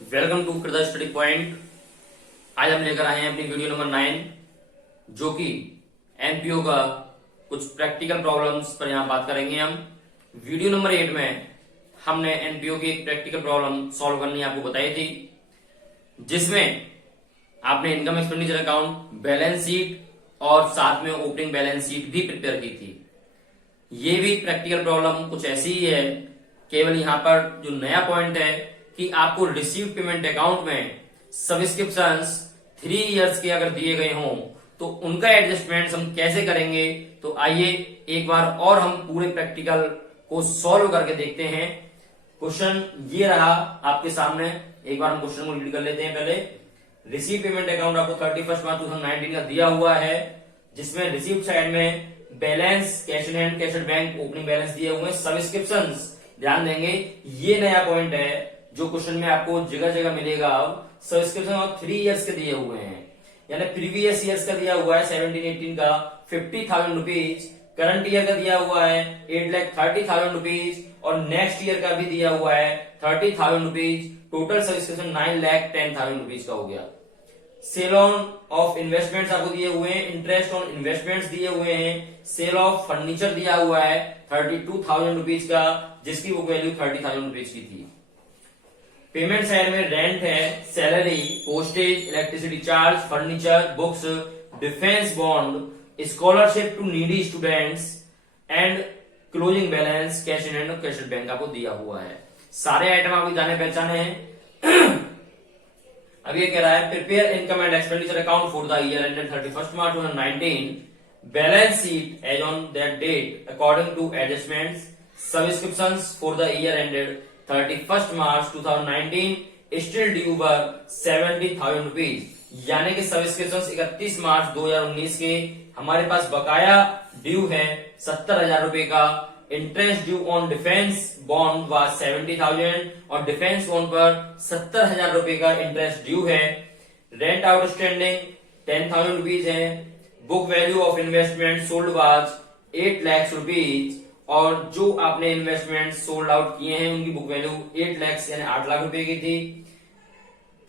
Welcome to Krida study point. आज हम लेकर आए हैं अपनी वीडियो नंबर 9, जो कि एमपीओ का कुछ प्रैक्टिकल प्रॉब्लम्स पर यहाँ बात करेंगे हम। वीडियो नंबर 8 में हमने एनपीओ की एक प्रैक्टिकल प्रॉब्लम सॉल्व करनी आपको बताई थी, जिसमें आपने income expenditure account, balance sheet और साथ में ओपनिंग बैलेंस शीट भी प्रिपेयर की थी। ये भी प्रैक्टिकल प्रॉब्लम कुछ ऐसी ही है, केवल यहाँ पर जो नया पॉइंट है कि आपको रिसीव पेमेंट अकाउंट में सब्सक्रिप्शंस 3 इयर्स के अगर दिए गए हों तो उनका एडजस्टमेंट हम कैसे करेंगे। तो आइए एक बार और हम पूरे प्रैक्टिकल को सॉल्व करके देखते हैं। क्वेश्चन ये रहा आपके सामने, एक बार हम क्वेश्चन को रीड कर लेते हैं। पहले रिसीव पेमेंट अकाउंट आपको 31 मार्च 2019 का दिया हुआ है, जिसमें रिसीव साइड में balance, cash in hand, cash at bank, opening balance दिए हुए हैं। सब्सक्रिप्शंस ध्यान देंगे, ये नया पॉइंट है जो क्वेश्चन में आपको जगह जगह मिलेगा। सब्सक्रिप्शन और 3 इयर्स के दिए हुए हैं, यानी प्रीवियस ईयर्स का दिया हुआ है 17-18 का 50,000 रुपीज, करंट ईयर का दिया हुआ है 8,30,000 रुपीज और नेक्स्ट ईयर का भी दिया हुआ है 30,000 रुपीज। टोटल सब्सक्रिप्शन 9,10,000 रुपीज का हो गया। सेल ऑन ऑफ इन्वेस्टमेंट्स आपको दिए हुए हैं, इंटरेस्ट ऑन इन्वेस्टमेंट्स दिए हुए हैं, सेल ऑफ फर्नीचर दिया हुआ है 32,000 रुपीज का, जिसकी बुक वैल्यू 30,000 रुपीज की थी। पेमेंट साइड में रेंट है, salary, postage, electricity charge, furniture, books, defence bond, scholarship to needy students and closing balance, cash in hand और कैश एट बैंक आपको दिया हुआ है। सारे आइटम आपको जाने पहचाने हैं। अब ये कह रहा है prepare income and expenditure account for the year ended 31 March 2019, balance sheet as on that date according to adjustments, subscriptions for the year ended 31 March 2019 still due were 70,000 rupees, यानी कि सब्सक्रिप्शंस 31 मार्च 2019 के हमारे पास बकाया due है 70,000 रुपए का। Interest due on defence bond was 70,000 और defence bond पर 70,000 रुपए का इंटरेस्ट ड्यू है। रेंट आउटस्टैंडिंग 10,000 रुपीज है। Book value of investment sold was 8 lakh rupees, और जो आपने इन्वेस्टमेंट सोल्ड आउट किए हैं उनकी बुक वैल्यू 8 लाख यानी 8 लाख रुपए की थी।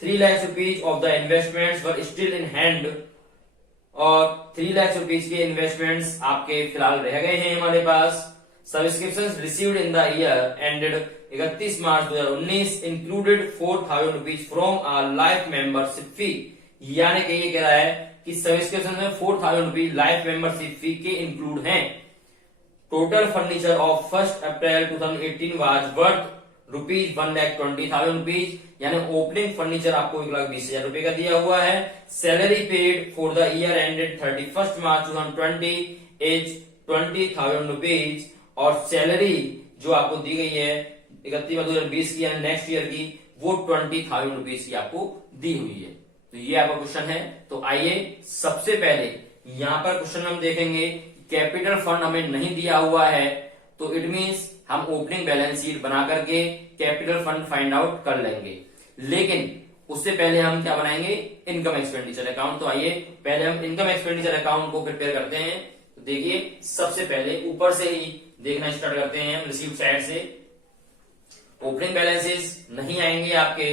3 lakh rupees of the investments were still in hand, और 3 लाख रुपीज के इन्वेस्टमेंट्स आपके फिलहाल रह गए हैं हमारे पास। Subscriptions received in the year ended 31 March 2019 included 4,000 rupees from a life membership fee, यानी कि ये कह रहा है कि सब्सक्रिप्शन में 4,000 रुपीज लाइफ मेंबरशिप फी के इंक्लूड हैं। Total furniture of 1 April 2018 was worth rupees 1,20,000 rupees, यानी ओपनिंग फर्नीचर आपको 1,20,000 रुपए का दिया हुआ है। Salary paid for the year ended 31 March 2020 is 20,000 rupees, और सैलरी जो आपको दी गई है 31 मार्च 2020 की यानी नेक्स्ट ईयर की, वो 20,000 रुपीज की आपको दी हुई है। तो ये आपका क्वेश्चन है। तो आइए सबसे पहले यहां पर क्वेश्चन में हम देखेंगे कैपिटल फंड हमें नहीं दिया हुआ है, तो इट मींस हम ओपनिंग बैलेंस शीट बना करके कैपिटल फंड फाइंड आउट कर लेंगे, लेकिन उससे पहले हम क्या बनाएंगे, इनकम एक्सपेंडिचर अकाउंट। तो आइए पहले हम इनकम एक्सपेंडिचर अकाउंट को प्रिपेयर करते हैं। तो देखिए सबसे पहले ऊपर से ही देखना स्टार्ट करते हैं हम, रिसीव साइड से। ओपनिंग बैलेंसेस नहीं आएंगे आपके,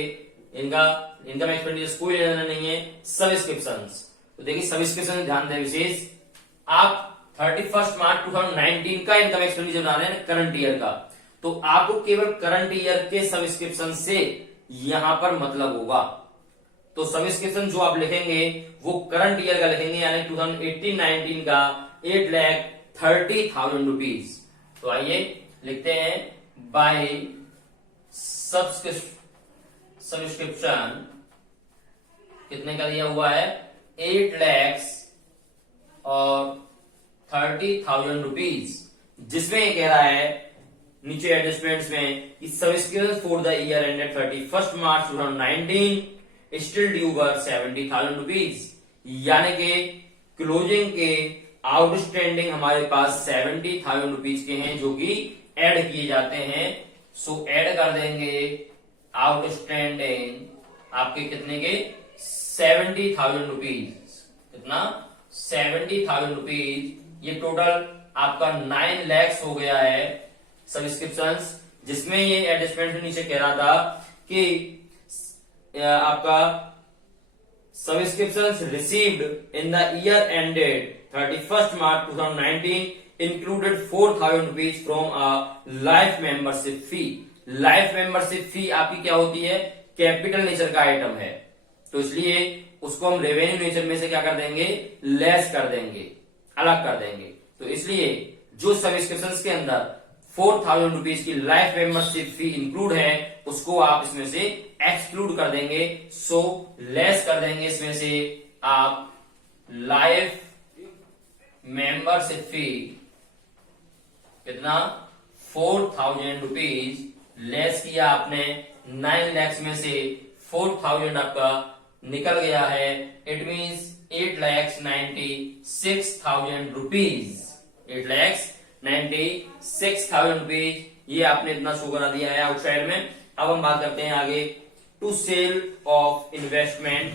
इनका इनकम एक्सपेंडिचर कोई लेना नहीं है। सब्सक्रिप्शंस, तो देखिए सब्सक्रिप्शन ध्यान दें विशेष, आप 31 मार्च 2019 का इनकम एक्सपेंडिचर बना रहे हैं करंट ईयर का, तो आपको केवल करंट ईयर के सब्सक्रिप्शन से यहां पर मतलब होगा। तो सब्सक्रिप्शन जो आप लिखेंगे वो करंट ईयर का लिखेंगे, यानी 2018-19 का 8,30,000 रुपीज। तो आइए लिखते हैं बाय सब्सक्रिप्शन कितने का दिया हुआ है, 8 लाख और 30,000 रुपीज, जिसमें ये कह रहा है नीचे एडजस्टमेंट्स में कि subscription for the year ended 31 March 2019 still due were 70,000 rupees, यानी कि क्लोजिंग के आउटस्टैंडिंग हमारे पास 70,000 रुपीज के हैं, जो कि ऐड किए जाते हैं। सो ऐड कर देंगे आउटस्टैंडिंग आपके कितने के, 70,000 रुपीज। कितना, 70,000 रुपीज। ये टोटल आपका 9 लाख हो गया है सब्सक्रिप्शंस, जिसमें ये एडजस्टमेंट नीचे कह रहा था कि आपका subscription received in the year ended 31st March 2019 included 4,000 rupees from a life membership fee. Life membership फी आपकी क्या होती है, कैपिटल नेचर का आइटम है, तो इसलिए उसको हम रेवेन्यू नेचर में से क्या कर देंगे, लेस कर देंगे, अलग कर देंगे। तो इसलिए जो सब्सक्रिप्शन के अंदर 4,000 रुपीज की लाइफ मेंबरशिप फी इंक्लूड है उसको आप इसमें से एक्सक्लूड कर देंगे, सो लेस कर देंगे इसमें से आप लाइफ मेंबरशिप फी कितना 4,000 रुपीज लेस किया आपने 9 लाख में से 4,000 आपका निकल गया है, इट मीन्स 8,96,000 रुपीज, 8,96,000 रुपीज ये आपने इतना शो करा दिया है आउटसाइड में। अब हम बात करते हैं आगे टू सेल ऑफ इन्वेस्टमेंट।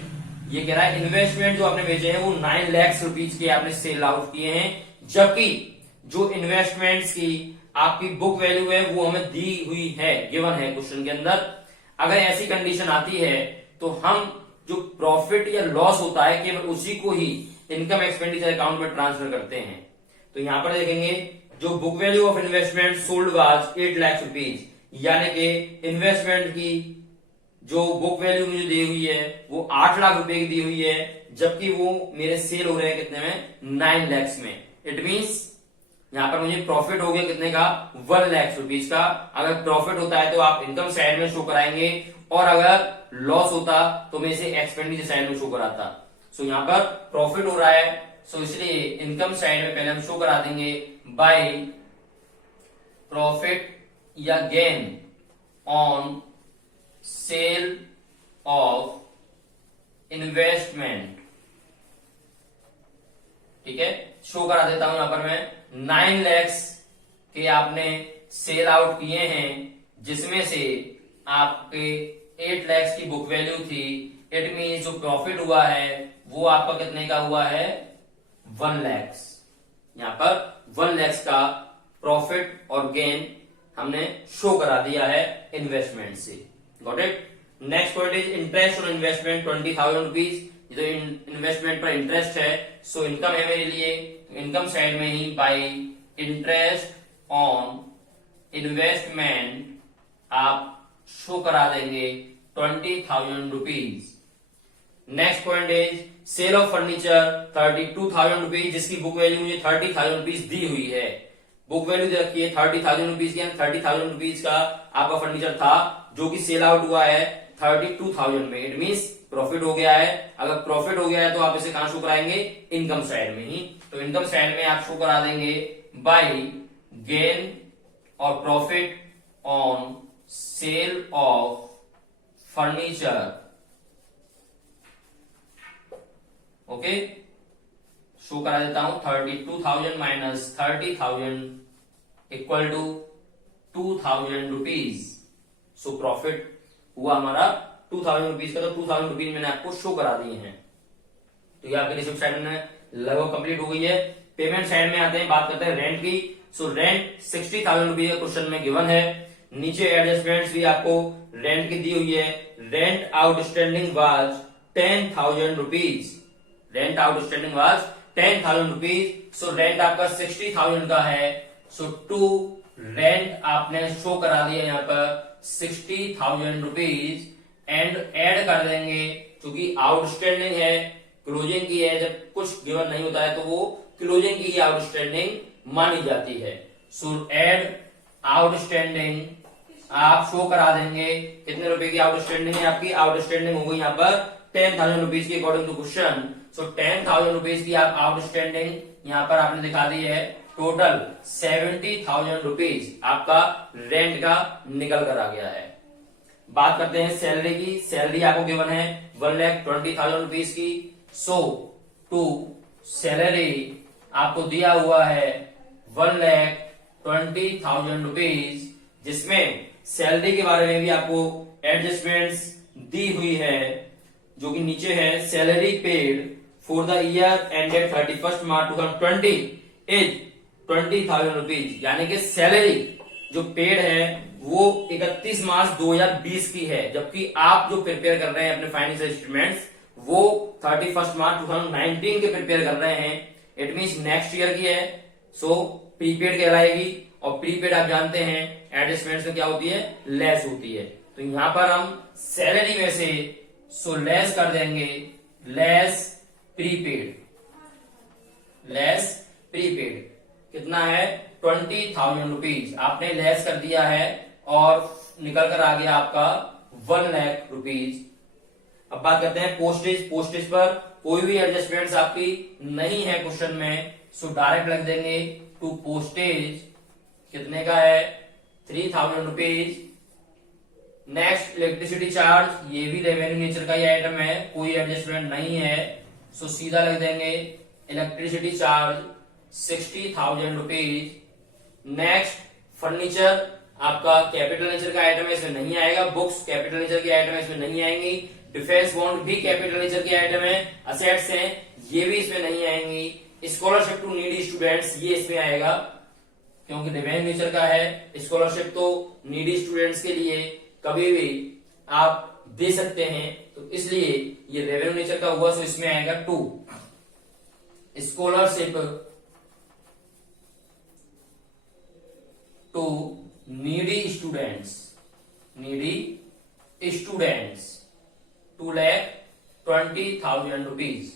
ये कह रहा है इन्वेस्टमेंट जो आपने भेजे हैं वो 9 लाख रुपीज के आपने सेल आउट किए हैं, जबकि जो इन्वेस्टमेंट्स की आपकी बुक वैल्यू है वो हमें दी हुई है, गिवन है क्वेश्चन के अंदर। अगर ऐसी कंडीशन आती है तो हम जो प्रॉफिट या लॉस होता है केवल उसी को ही इनकम एक्सपेंडिचर अकाउंट में ट्रांसफर करते हैं। तो यहां पर देखेंगे जो book value of investment sold was 8 lakh rupees, यानी कि इन्वेस्टमेंट की जो बुक वैल्यू मुझे दी हुई है वो 8 लाख रुपए की दी हुई है, जबकि वो मेरे सेल हो रहे हैं कितने में, 9 लाख में। इट मींस यहां पर मुझे प्रॉफिट हो गया कितने का, 1 लाख रुपीज का। अगर प्रॉफिट होता है तो आप इनकम साइड में शो कराएंगे, और अगर लॉस होता तो मैं इसे एक्सपेंडिचर साइड में शो कराता। सो यहां पर प्रॉफिट हो रहा है, सो इसलिए इनकम साइड में पहले हम शो करा देंगे बाय प्रॉफिट या gain on sale of investment. ठीक है, शो करा देता हूं यहां पर मैं 9 लाख के आपने सेल आउट किए हैं, जिसमें से आपके 8 लाख की बुक वैल्यू थी। इट मीन जो प्रॉफिट हुआ है वो आपका कितने का हुआ है, 1 लाख। यहां पर 1 लाख का प्रॉफिट और गेन हमने शो करा दिया है इन्वेस्टमेंट से। Got it. Next point is interest on investment 20,000 rupees. जो इन्वेस्टमेंट पर इंटरेस्ट है, सो इनकम है मेरे लिए, इनकम साइड में ही बाय इंटरेस्ट ऑन इन्वेस्टमेंट आप शो करा देंगे 20,000 rupees. Next point is sale of furniture 32,000 rupees, जिसकी बुक वैल्यू मुझे 30,000 रुपीज दी हुई है। बुक वैल्यू रखिए 30,000 रुपीज की, 30,000 रुपीज का आपका फर्नीचर था जो कि सेल आउट हुआ है 32,000 में। इट मीन्स प्रॉफिट हो गया है। अगर प्रॉफिट हो गया है तो आप इसे कहां शो कराएंगे, इनकम साइड में ही। तो इनकम साइड में आप शो करा देंगे बाय गेन और profit on sale of furniture. Okay, show करा देता हूं 32,000 minus 30,000 equal to 2,000 rupees. So profit हुआ हमारा 2,000 रुपीज का, तो 2,000 रुपीज मैंने आपको शो करा दिए हैं। तो ये आपकी रिसिप्ट साइड में लगभग कंप्लीट हो गई है। पेमेंट साइड में आते हैं, बात करते हैं रेंट की। सो रेंट 60,000 रुपीज का क्वेश्चन में गिवन है। नीचे एडजस्टमेंट्स भी आपको रेंट की दी हुई है। Rent outstanding was 10,000 rupees. Rent outstanding was 10,000 rupees. So rent आपका 60,000 का है। सो टू रेंट आपने शो करा दिया यहाँ पर 60,000 रुपीज एंड ऐड कर देंगे, क्योंकि आउटस्टैंडिंग है, क्लोजिंग की है। जब कुछ गिवन नहीं होता है तो वो क्लोजिंग की ही आउटस्टैंडिंग मानी जाती है। सो एड आउटस्टैंडिंग आप शो करा देंगे। कितने रुपए की आउटस्टैंडिंग है आपकी, आउटस्टैंडिंग हो गई यहाँ पर 10,000 रुपीज की according to question. So 10,000 rupees की आप आउटस्टैंडिंग यहाँ पर आपने दिखा दी है। टोटल 70,000 रुपीज आपका रेंट का निकल कर आ गया है। बात करते हैं सैलरी की। सैलरी आपको गिवन है 1,20,000 रुपीज की। सो टू सैलरी आपको दिया हुआ है 1,20,000 रुपीज, जिसमें सैलरी के बारे में भी आपको एडजस्टमेंट्स दी हुई है, जो कि नीचे है। Salary paid for the year ended 31st March 2020 is 20,000 rupees, यानी कि सैलरी जो पेड है वो 31 मार्च 2020 की है, जबकि आप जो प्रिपेयर कर रहे हैं अपने फाइनेंशियल स्टेटमेंट्स वो 31 मार्च 2019 के प्रिपेयर कर रहे हैं। इट मींस नेक्स्ट ईयर की है, सो प्रीपेड कहलाएगी। और प्रीपेड आप जानते हैं एडजस्टमेंट्स में क्या होती है, लेस होती है। तो यहां पर हम सैलरी में से सो लेस कर देंगे, लेस प्रीपेड, लेस प्रीपेड कितना है 20,000 रुपीज आपने लेस कर दिया है और निकल कर आ गया आपका 1 लाख रुपीज। अब बात करते हैं पोस्टेज। पोस्टेज पर कोई भी एडजस्टमेंट्स आपकी नहीं है क्वेश्चन में, सो डायरेक्ट लग देंगे टू पोस्टेज कितने का है 3,000 रुपीज। नेक्स्ट इलेक्ट्रिसिटी चार्ज, ये भी रेवेन्यू नेचर का ही आइटम है, कोई एडजस्टमेंट नहीं है, सो सीधा लग देंगे electricity charge 60,000 rupees. Next furniture आपका कैपिटल नेचर का आइटम है, इसमें नहीं आएगा। बुक्स कैपिटल नेचर की आइटम है, इसमें नहीं आएंगी। डिफेंस बॉन्ड भी कैपिटल नेचर की आइटम है, असेट्स हैं, ये भी इसमें नहीं आएंगी। स्कॉलरशिप टू नीडी स्टूडेंट्स ये इसमें आएगा क्योंकि रेवेन्यू नेचर का है। स्कॉलरशिप तो नीडी स्टूडेंट्स के लिए कभी भी आप दे सकते हैं, तो इसलिए ये रेवेन्यू नेचर का हुआ, सो इसमें आएगा 2 scholarship to needy students, needy students 2,20,000 rupees.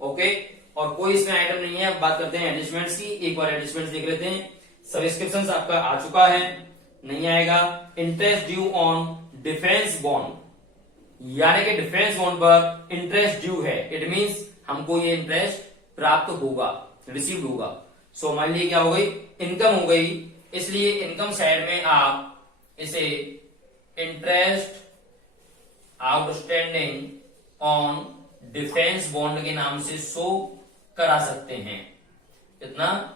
Okay, और कोई इसमें आइटम नहीं है। अब बात करते हैं एडजस्टमेंट्स की, एक बार एडजस्टमेंट्स देख लेते हैं। सब्सक्रिप्शंस आपका आ चुका है, नहीं आएगा। Interest due on defence bond, यानी कि डिफेंस बॉन्ड पर इंटरेस्ट ड्यू है, इट मींस हमको ये इंटरेस्ट प्राप्त होगा, रिसीव्ड होगा। सो मान लीजिए क्या हो गई, इनकम हो गई, इसलिए इनकम साइड में आप इसे interest outstanding on defence bond के नाम से शो करा सकते हैं। कितना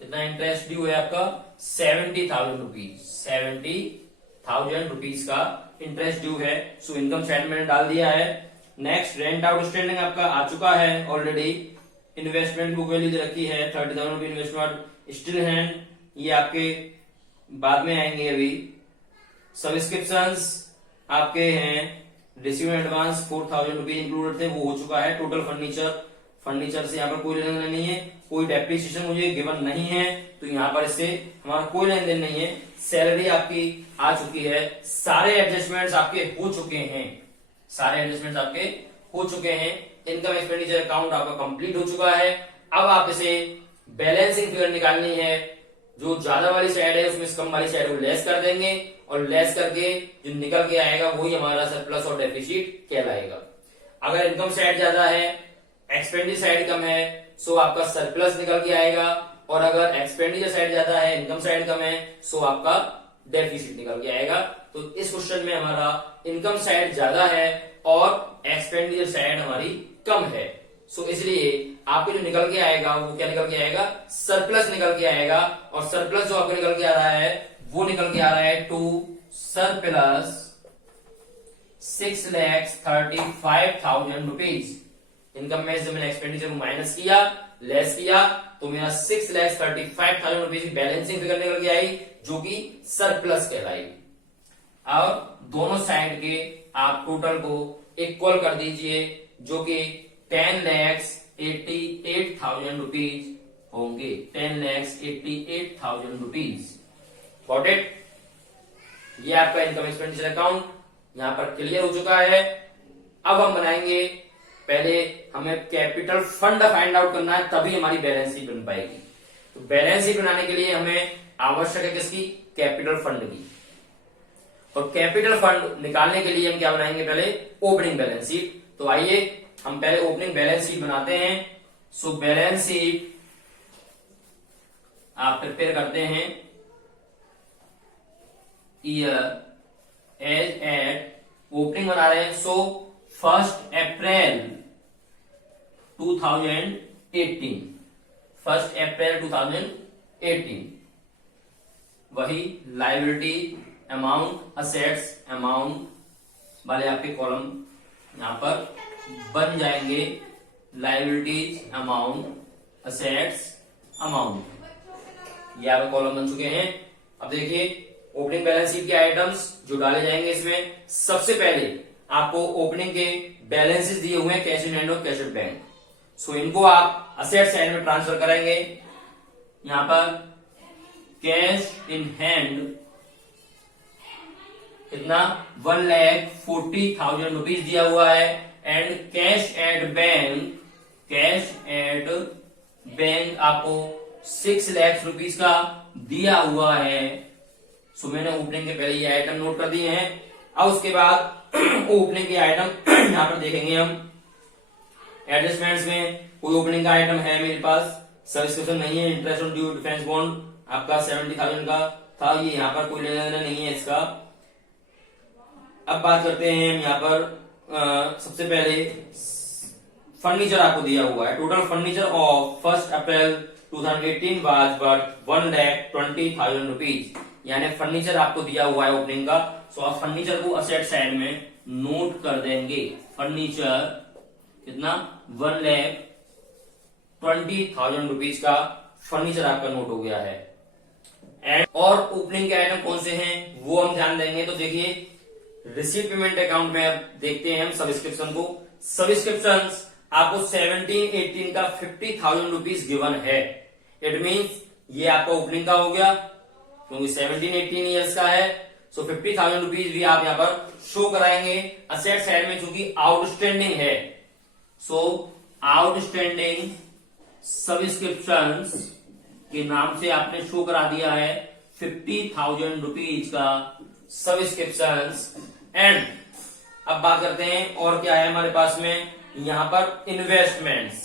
कितना इंटरेस्ट ड्यू है आपका 70,000 रुपीज, 70,000 रुपीज का इंटरेस्ट ड्यू है। सो इनकम साइड मैंने डाल दिया है। नेक्स्ट रेंट आउटस्टैंडिंग आपका आ चुका है ऑलरेडी। इन्वेस्टमेंट बुक वैल्यू दे रखी है 30,000 रुपीज इन्वेस्टमेंट स्टिल हैंड, ये आपके बाद में आएंगे। अभी सब्सक्रिप्शंस आपके हैं, रिसीव एडवांस 4,000 रुपीज इंक्लूडेड थे, वो हो चुका है। टोटल फर्नीचर से यहाँ पर कोई लेन देन नहीं है, कोई डेप्रिसिएशन मुझे गिवन नहीं है, तो यहाँ पर इससे हमारा कोई लेन देन नहीं है। सैलरी आपकी आ चुकी है, सारे एडजस्टमेंट्स आपके हो चुके हैं, सारे एडजस्टमेंट्स आपके हो चुके हैं। इनकम एक्सपेंडिचर अकाउंट आपका कंप्लीट हो चुका है। अब आप इसे बैलेंसिंग फिगर निकालनी है, जो ज्यादा वाली साइड है उसमें कम वाली साइड को लेस कर देंगे, और लेस करके जो निकल के आएगा वही हमारा सरप्लस और डेफिसिट कहलाएगा। अगर इनकम साइड ज्यादा है, एक्सपेंडिचर साइड कम है, सो आपका सरप्लस निकल के आएगा, और अगर एक्सपेंडिचर साइड ज्यादा है, इनकम साइड कम है, सो आपका डेफिसिट निकल के आएगा। तो इस क्वेश्चन में हमारा इनकम साइड ज्यादा है और एक्सपेंडिचर साइड हमारी कम है, सो इसलिए आपके जो निकल के आएगा वो क्या निकल के आएगा, सरप्लस निकल के आएगा। और सरप्लस जो आपको निकल के आ रहा है वो निकल के आ रहा है टू सरप्लस 6,35,000 रुपीज। इनकम में से मैंने एक्सपेंडिचर को माइनस किया, लेस किया, तो मेरा 6,35,000 रुपीज की बैलेंसिंग फिगर निकल के आई, जो कि सरप्लस कहलाएगी। और दोनों साइड के आप टोटल को इक्वल कर दीजिए, जो कि 10,88,000 रुपीज होंगे, 10,88,000 रुपीज। Got it? ये आपका इनकम एक्सपेंडिचर अकाउंट यहां पर क्लियर हो चुका है। अब हम बनाएंगे, पहले हमें कैपिटल फंड फाइंड आउट करना है, तभी हमारी बैलेंस शीट बन पाएगी। तो बैलेंस शीट बनाने के लिए हमें आवश्यक है किसकी, कैपिटल फंड की। और कैपिटल फंड निकालने के लिए हम क्या बनाएंगे, पहले ओपनिंग बैलेंस शीट। तो आइए हम पहले ओपनिंग बैलेंस शीट बनाते हैं। सो बैलेंस शीट आप प्रिपेयर करते हैं ईयर एज एट, ओपनिंग बना रहे हैं, सो 1 अप्रैल 2018, 1 अप्रैल 2018। वही लायबिलिटी अमाउंट, असेट्स अमाउंट वाले आपके कॉलम यहां पर बन जाएंगे। लायबिलिटीज अमाउंट, असेट्स अमाउंट, ये आपके कॉलम बन चुके हैं। अब देखिए ओपनिंग बैलेंस शीट के आइटम्स जो डाले जाएंगे इसमें, सबसे पहले आपको ओपनिंग के बैलेंसेस दिए हुए हैं कैश इन हैंड और कैश एट बैंक। सो इनको आप असेट साइड में ट्रांसफर करेंगे। यहां पर कैश इन हैंड कितना 1,40,000 रुपीज दिया हुआ है, एंड कैश एट बैंक आपको 6 लाख रुपीज का दिया हुआ है। सो मैंने ओपनिंग के पहले ये आइटम नोट कर दिए हैं। अब उसके बाद ओपनिंग के आइटम यहां पर देखेंगे हम। एडजस्टमेंट्स में कोई ओपनिंग का आइटम है मेरे पास, सब्सक्रिप्शन नहीं है, interest on due defence bond आपका 70,000 का था, ये यहाँ पर कोई लेना देना नहीं है इसका। अब बात करते हैं हम यहाँ पर सबसे पहले फर्नीचर आपको दिया हुआ है। Total furniture of 1 April 2018 was worth 1,20,000 rupees, यानी फर्नीचर आपको दिया हुआ है ओपनिंग का। सो आप फर्नीचर को असेट साइड में नोट कर देंगे। फर्नीचर कितना 1,20,000 रुपीज का फर्नीचर आपका नोट हो गया है। एंड और ओपनिंग के आइटम कौन से हैं वो हम ध्यान देंगे। तो देखिए रिसीट पेमेंट अकाउंट में अब देखते हैं हम सब्सक्रिप्शन को। सब्सक्रिप्शन आपको 17-18 का 50,000 रुपीज गिवन है। इट मींस ये आपका ओपनिंग का हो गया क्योंकि 17-18 ईयर्स का है। सो 50,000 रुपीज भी आप यहाँ पर शो कराएंगे असेट साइड में, चूंकि आउटस्टैंडिंग है। सो आउटस्टैंडिंग सब्सक्रिप्शंस के नाम से आपने शो करा दिया है 50,000 रुपीज का सब्सक्रिप्शंस। एंड अब बात करते हैं और क्या है हमारे पास में यहां पर इन्वेस्टमेंट्स,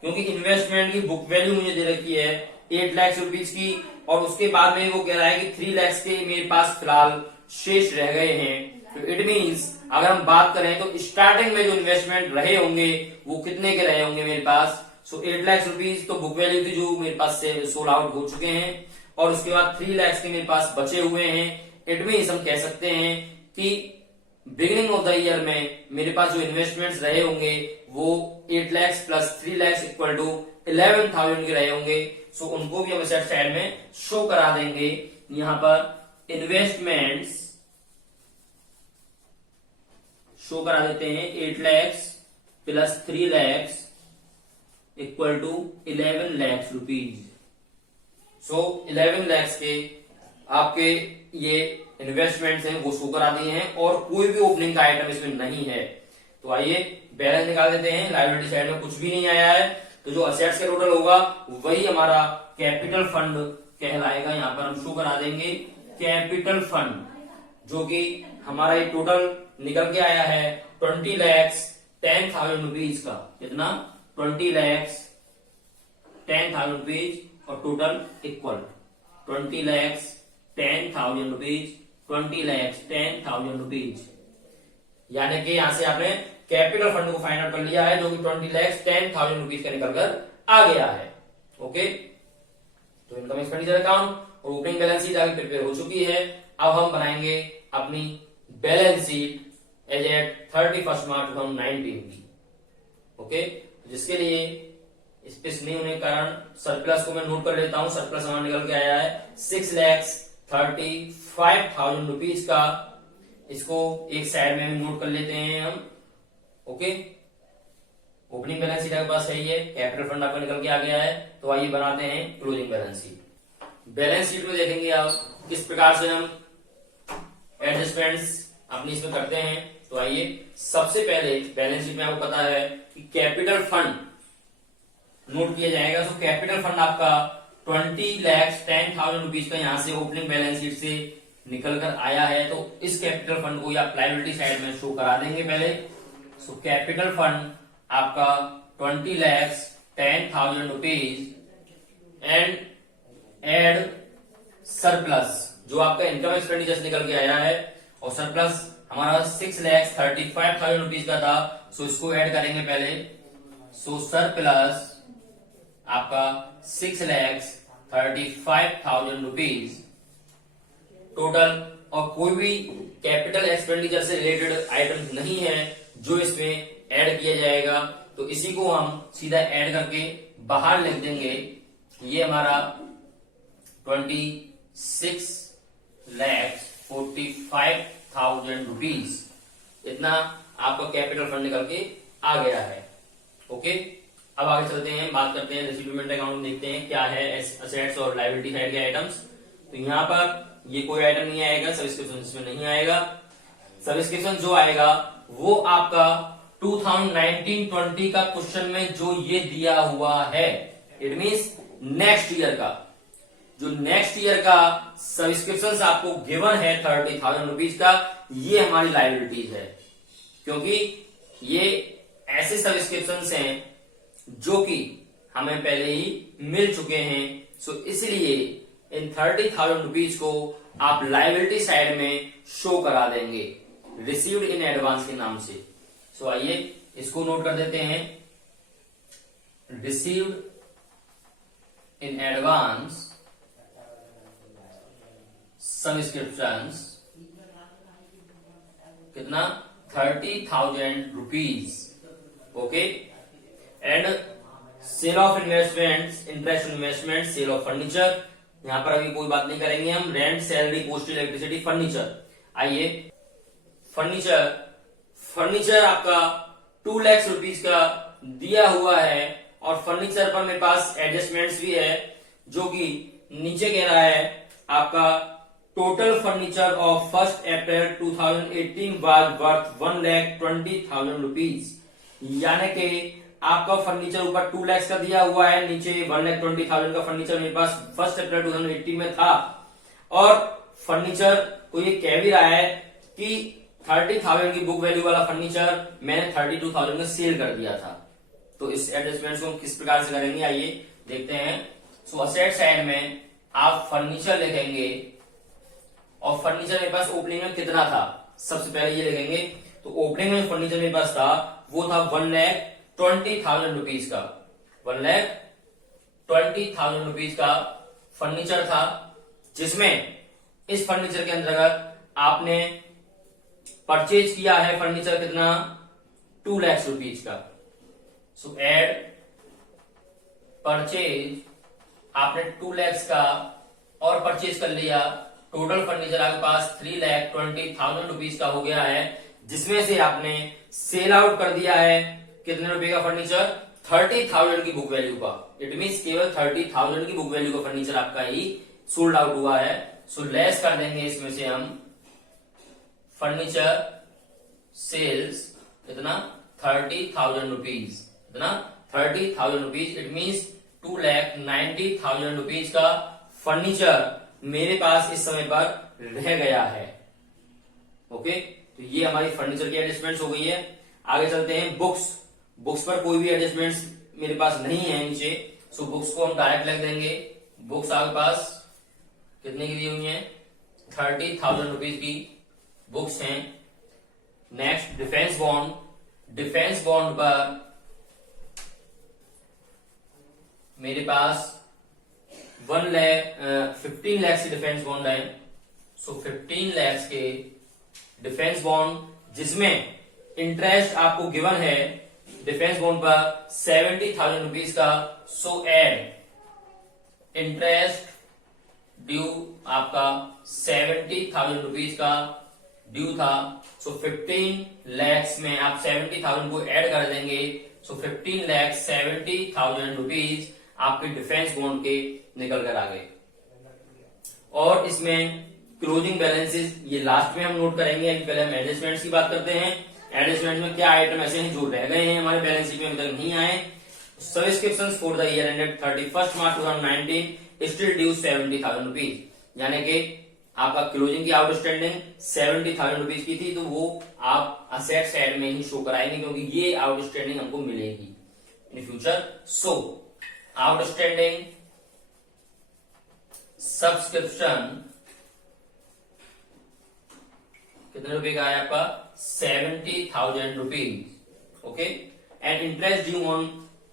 क्योंकि इन्वेस्टमेंट की बुक वैल्यू मुझे दे रखी है 8 लाख रुपीज की, और उसके बाद में वो कह रहा है कि 3 लाख के मेरे पास फिलहाल शेष रह गए हैं। तो इट मींस अगर हम बात करें तो स्टार्टिंग में जो इन्वेस्टमेंट रहे होंगे वो कितने के रहे होंगे मेरे पास। सो 8 लाख रुपीज तो बुक वैल्यू थी जो मेरे पास से सोल्ड आउट हो चुके हैं, और उसके बाद 3 लाख के मेरे पास बचे हुए हैं। इट मींस हम कह सकते हैं कि बिगिनिंग ऑफ द ईयर में मेरे पास जो इन्वेस्टमेंट्स रहे होंगे वो 8 lakh plus 3 lakh equal to 11,000 के रहे होंगे। सो उनको भी हम असेट साइड में शो करा देंगे। यहां पर इन्वेस्टमेंट्स शो करा देते हैं 8 lakh plus 3 lakh equal to 11 lakh rupees. So 11 lakh के आपके ये इन्वेस्टमेंट्स हैं वो शो करा दिए हैं, और कोई भी ओपनिंग का आइटम इसमें नहीं है। तो आइए बैलेंस निकाल देते हैं। लायबिलिटी साइड में कुछ भी नहीं आया है, तो जो असेट्स का टोटल होगा वही हमारा कैपिटल फंड कहलाएगा। यहाँ पर हम शो करा देंगे कैपिटल फंड, जो कि हमारा ये टोटल निकल के आया है 20,10,000 रुपीज का। कितना 20,10,000 रुपीज, और टोटल इक्वल 20,10,000 रुपीज, 20,10,000 रुपीज, यानी कि यहां से आपने कैपिटल फंड को फाइंड आउट कर लिया है, जो कि 20,10,000 रुपीज का निकल कर आ गया है। ओके, तो इनकम एक्सपेंडिचर अकाउंट और ओपनिंग बैलेंस शीट आगे प्रिपेयर हो चुकी है। अब हम बनाएंगे अपनी balance sheet as eight 31 March 2019 की। ओके, जिसके लिए स्पेस नहीं होने के कारण सरप्लस को मैं नोट कर लेता हूं। सरप्लस हमारा निकल के आया है 6,35,000 रुपीज का। इसको एक साइड में नोट कर लेते हैं हम। ओके, ओपनिंग बैलेंस शीट आपके पास सही है, कैपिटल फंड आपका निकल के आ गया है। तो आइए बनाते हैं closing balance sheet. Balance sheet में देखेंगे आप किस प्रकार से हम एडजस्टमेंट्स अपनी इसमें करते हैं। तो आइए सबसे पहले बैलेंस शीट में आपको पता है कि कैपिटल फंड नोट किया जाएगा। तो कैपिटल फंड आपका 20,10,000 रुपीज का यहाँ से ओपनिंग बैलेंस शीट से निकल कर आया है। तो इस कैपिटल फंड को या लायबिलिटी साइड में शो करा देंगे पहले। सो कैपिटल फंड आपका 20,10,000 रुपीज एंड एड सरप्लस, जो आपका इनकम एक्सपेंडिचर निकल के आया है, और सरप्लस हमारा 6,35,000 रुपीज का था। सो इसको ऐड करेंगे पहले। सो सरप्लस आपका 6,35,000 रुपीज टोटल, और कोई भी कैपिटल एक्सपेंडिचर से रिलेटेड आइटम नहीं है जो इसमें ऐड किया जाएगा। तो इसी को हम सीधा ऐड करके बाहर लिख देंगे। ये हमारा 26 4,45,000 रुपीज, इतना आपका कैपिटल फंड निकल के आ गया है। ओके, अब आगे चलते हैं, बात करते हैं रिसीवेबल अकाउंट में, देखते हैं क्या है एसेट्स और लायबिलिटी साइड के आइटम्स। तो यहाँ पर ये कोई आइटम नहीं आएगा, सब्सक्रिप्शन इसमें नहीं आएगा। सब्सक्रिप्शन जो आएगा वो आपका 2019-20 का क्वेश्चन में जो ये दिया हुआ है, इट मीन्स नेक्स्ट ईयर का, जो नेक्स्ट ईयर का सब्सक्रिप्शन आपको गिवन है 30,000 रुपीज का, ये हमारी लायबिलिटीज है, क्योंकि ये ऐसे सब्सक्रिप्शन हैं जो कि हमें पहले ही मिल चुके हैं। सो इसलिए इन 30,000 रुपीज को आप लायबिलिटी साइड में शो करा देंगे रिसीव्ड इन एडवांस के नाम से। सो आइए इसको नोट कर देते हैं, रिसीव्ड इन एडवांस सब्सक्रिप्शंस, कितना 30,000 rupees. Okay, and sale of investments, interest investment, sale of furniture, यहां पर अभी कोई बात नहीं करेंगे हम, rent, salary, postage, electricity, furniture. आइए फर्नीचर, फर्नीचर आपका 2 लाख रुपीज का दिया हुआ है, और फर्नीचर पर मेरे पास एडजस्टमेंट्स भी है, जो कि नीचे कह रहा है आपका total furniture of 1 April 2018 was worth 1,20,000 rupees, यानी कि आपका फर्नीचर ऊपर 2 लाख का दिया हुआ है, नीचे 1,20,000 का फर्नीचर मेरे पास 1 अप्रैल 2018 में था, और फर्नीचर को ये कह भी रहा है कि 30,000 की बुक वैल्यू वाला फर्नीचर मैंने 32,000 में सेल कर दिया था। तो इस एडजस्टमेंट को हम किस प्रकार से करेंगे, आइए देखते हैं। सो असेट साइड में आप फर्नीचर लिखेंगे, और फर्नीचर मेरे पास ओपनिंग में कितना था, सबसे पहले ये लिखेंगे। तो ओपनिंग में फर्नीचर मेरे पास था वो था 1,20,000 रुपीज का, 1,20,000 रुपीज का फर्नीचर था, जिसमें इस फर्नीचर के अंतर्गत आपने परचेज किया है फर्नीचर कितना, 2 लाख रुपीज का। सो एड परचेज, आपने 2 लाख का और परचेज कर लिया, टोटल फर्नीचर आपके पास 3,20,000 रुपीज का हो गया है, जिसमें से आपने सेल आउट कर दिया है कितने रुपए का फर्नीचर, 30,000 की बुक वैल्यू का। इट मीन्स केवल 30,000 की बुक वैल्यू का फर्नीचर आपका ही सोल्ड आउट हुआ है। सो लेस कर देंगे इसमें से हम फर्नीचर सेल्स कितना, 30,000 रुपीज, कितना 30,000 रुपीज। इट मीन्स 2,90,000 रुपीज का फर्नीचर मेरे पास इस समय पर रह गया है। ओके, तो ये हमारी फर्नीचर की एडजस्टमेंट्स हो गई है। आगे चलते हैं बुक्स, बुक्स पर कोई भी एडजस्टमेंट्स मेरे पास नहीं है नीचे, सो बुक्स को हम डायरेक्ट लिख देंगे। बुक्स आपके पास कितने की दी हुई है, 30,000 रुपीज की बुक्स हैं। Next defence bond, defence bond पर मेरे पास 15 लाख की डिफेंस बॉन्ड है। सो 15 लाख के डिफेंस बॉन्ड, जिसमें इंटरेस्ट आपको गिवन है डिफेंस बॉन्ड पर 70,000 रुपीज का। सो एड इंटरेस्ट ड्यू आपका 70,000 रुपीज का ड्यू था। सो 15 लाख में आप 70,000 को ऐड कर देंगे। सो 15,70,000 रुपीज आपके डिफेंस बॉन्ड के निकल कर आ गए। और इसमें क्लोजिंग बैलेंसेस ये लास्ट में हम नोट करेंगे, अभी पहले हम एडजस्टमेंट्स की बात करते हैं। एडजस्टमेंट में क्या आइटम ऐसे हैं जो रह गए हैं हमारे बैलेंस शीट में अभी तक नहीं आए। Subscriptions for the year ended 31 March 2019 still due 70,000 rupees, यानी कि आपका क्लोजिंग की आउटस्टैंडिंग 70,000 रुपीज की थी, तो वो आप असेट साइड में ही शो कराएंगे, क्योंकि ये आउटस्टैंडिंग हमको मिलेगी in future. So outstanding subscription कितने रुपए का है आपका, 70,000 rupees. Okay, and interest due on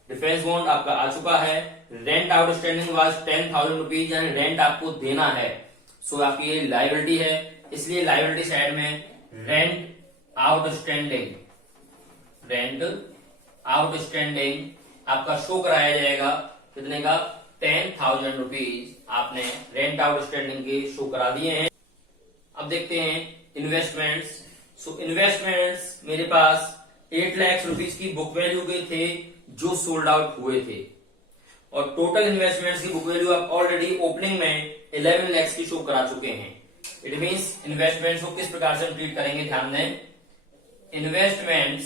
defence bond आपका आ चुका है। रेंट आउटस्टैंडिंग वाज 10,000 रुपीज, यानी रेंट आपको देना है। सो आपकी ये लायबिलिटी है, इसलिए लायबिलिटी साइड में रेंट आउटस्टैंडिंग, रेंट आउटस्टैंडिंग आपका शो कराया जाएगा कितने का, 10,000 रुपीज आपने रेंट आउटस्टैंडिंग के शो करा दिए हैं। अब देखते हैं इन्वेस्टमेंट्स। सो इन्वेस्टमेंट्स मेरे पास 8 लाख रुपीज की बुक वैल्यू के थे जो सोल्ड आउट हुए थे, और टोटल इन्वेस्टमेंट्स की बुक वैल्यू आप ऑलरेडी ओपनिंग में 11 लाख की शो करा चुके हैं। इट मींस इन्वेस्टमेंट्स को किस प्रकार से हम ट्रीट करेंगे, ध्यान दें। इन्वेस्टमेंट्स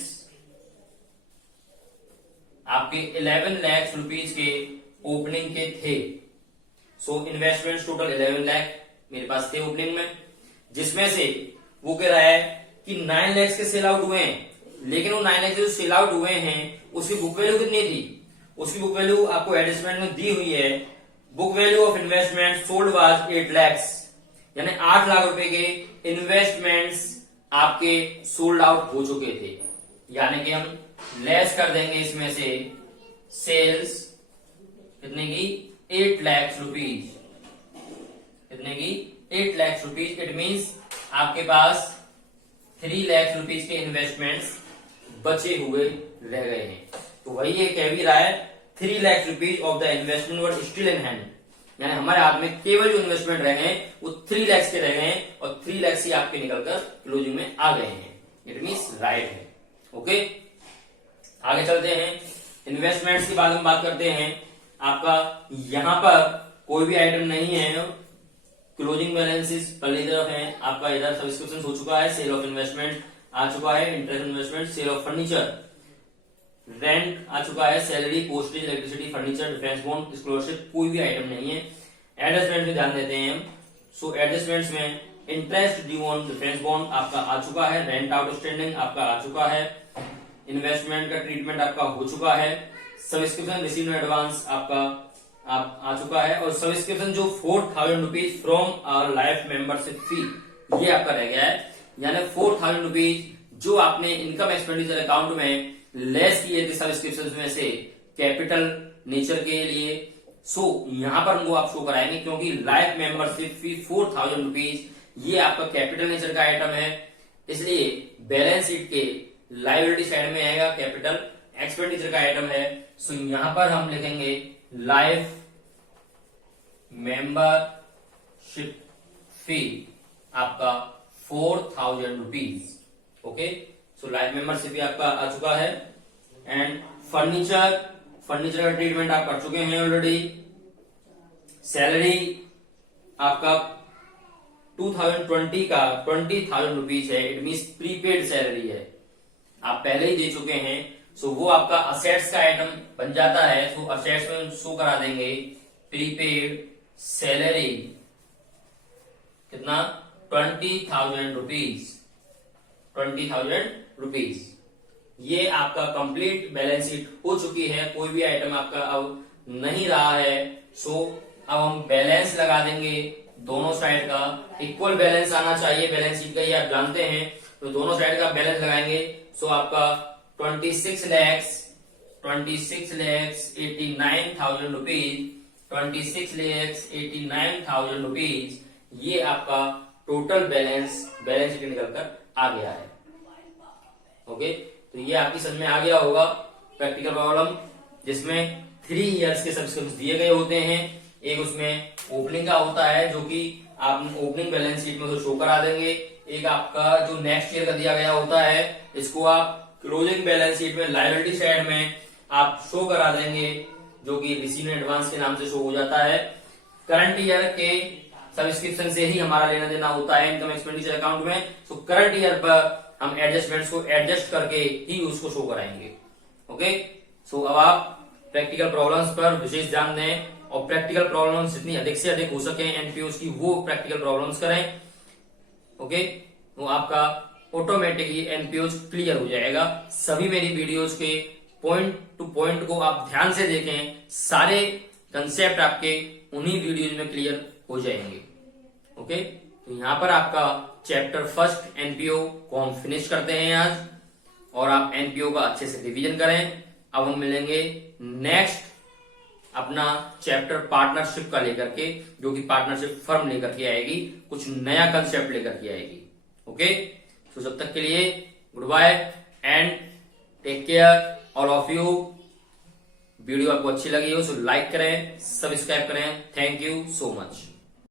आपके 11 लाख रुपीज के ओपनिंग के थे। सो इन्वेस्टमेंट्स टोटल 11 लाख मेरे पास थे ओपनिंग में, जिसमें से वो कह रहा है कि 9 लाख के सेल आउट हुए हैं, लेकिन वो 9 लाख जो सेल आउट हुए हैं उसकी बुक वैल्यू कितनी थी, उसकी बुक वैल्यू आपको एडजस्टमेंट में दी हुई है। Book value of investment sold was 8 lakh, यानी 8 लाख रुपए के इन्वेस्टमेंट्स आपके सोल्ड आउट हो चुके थे। यानी कि हम लेस कर देंगे इसमें से सेल्स कितने की, 8 लाख रुपीज, कितने की 8 लाख रुपीज। इट मींस आपके पास 3 लाख रुपीज के इन्वेस्टमेंट्स बचे हुए रह गए हैं। तो वही ये कह भी रहा है 3 lakh rupees of the investment were still in hand, यानी हमारे हाथ में केवल जो इन्वेस्टमेंट रह गए वो 3 लाख के रह गए हैं, और 3 लाख से आपके निकलकर क्लोजिंग में आ गए हैं। इट मींस राइट है। ओके, आगे चलते हैं। इन्वेस्टमेंट्स के बाद हम बात करते हैं। आपका यहां पर कोई भी आइटम नहीं है, क्लोजिंग बैलेंसेस पहली तरफ है। आपका इधर सब्सक्रिप्शन हो चुका है, सेल ऑफ इन्वेस्टमेंट आ चुका है, interest investment, sale of furniture, rent आ चुका है, salary, postage, electricity, furniture, defence bond, scholarship, कोई भी आइटम नहीं है। एडजस्टमेंट में ध्यान देते हैं हम। सो एडजस्टमेंट्स में interest due on defence bond आपका आ चुका है, रेंट आउटस्टैंडिंग आपका आ चुका है, इन्वेस्टमेंट का ट्रीटमेंट आपका हो चुका है, सब्सक्रिप्शन रिसीव इन एडवांस आपका आ चुका है, और सब्सक्रिप्शन जो 4000 rupees from our life membership fee ये आपका रह गया है। यानी 4000 रुपीज जो आपने इनकम एक्सपेंडिचर अकाउंट में लेस किए थे सब्सक्रिप्शन में से कैपिटल नेचर के लिए। सो यहां पर हमको आप शो कराएंगे, क्योंकि लाइफ मेंबरशिप फी 4000 रुपीज ये आपका कैपिटल नेचर का आइटम है, इसलिए बैलेंस शीट के लायबिलिटी साइड में आएगा, कैपिटल एक्सपेंडिचर का आइटम है। सो यहां पर हम लिखेंगे लाइफ मेंबरशिप फी आपका 4000 rupees. Okay, so life membership भी आपका आ चुका है। एंड फर्नीचर का ट्रीटमेंट आप कर चुके हैं ऑलरेडी। सैलरी आपका 2020 का 20,000 रुपीज है, इट मीन प्रीपेड सैलरी है, आप पहले ही दे चुके हैं। सो वो आपका असेट्स का आइटम बन जाता है। तो असेट्स में शो करा देंगे प्रीपेड सैलरी कितना, 20,000 रुपीज, 20,000 रुपीज। ये आपका कंप्लीट बैलेंस शीट हो चुकी है, कोई भी आइटम आपका अब नहीं रहा है। सो अब हम बैलेंस लगा देंगे, दोनों साइड का इक्वल बैलेंस आना चाहिए बैलेंस शीट का, ये आप जानते हैं। तो दोनों साइड का बैलेंस लगाएंगे। सो आपका 26 लाख 89,000 रुपीज, 26,89,000 रुपीज ये आपका टोटल बैलेंस शीट निकलकर आ गया है। ओके, तो ये आपकी समझ में आ गया होगा प्रैक्टिकल प्रॉब्लम, जिसमें 3 इयर्स के सब्सक्रिप्शन दिए गए होते हैं। एक उसमें ओपनिंग का होता है जो कि आप ओपनिंग बैलेंस शीट में शो करा देंगे। एक आपका जो नेक्स्ट ईयर का दिया गया होता है, इसको आप क्लोजिंग बैलेंस शीट में लायबिलिटी साइड में आप शो करा देंगे, जो कि रिसीव इन एडवांस के नाम से शो हो जाता है। करंट ईयर के सब्सक्रिप्शन से ही हमारा लेना देना होता है इनकम एक्सपेंडिचर अकाउंट में। तो करंट ईयर पर हम एडजस्टमेंट्स को एडजस्ट करके ही उसको शो कराएंगे। ओके, सो अब आप प्रैक्टिकल प्रॉब्लम्स पर विशेष ध्यान दें, और प्रैक्टिकल प्रॉब्लम्स जितनी अधिक से अधिक हो सके एनपीओस की वो प्रैक्टिकल प्रॉब्लम्स करें। ओके, तो आपका ऑटोमेटिकली एनपीओस क्लियर हो जाएगा। सभी मेरी वीडियोस के पॉइंट टू पॉइंट को आप ध्यान से देखें, सारे कंसेप्ट आपके उन्हीं वीडियोज में क्लियर हो जाएंगे। ओके, तो यहां पर आपका चैप्टर फर्स्ट एनपीओ को हम फिनिश करते हैं आज, और आप एनपीओ का अच्छे से रिवीजन करें। अब हम मिलेंगे नेक्स्ट अपना चैप्टर पार्टनरशिप का लेकर के, जो कि पार्टनरशिप फर्म लेकर के आएगी, कुछ नया कंसेप्ट लेकर के आएगी। ओके, तो जब तक के लिए goodbye and take care all of you. Video आपको अच्छी लगी हो तो लाइक करें, सब्सक्राइब करें। Thank you so much.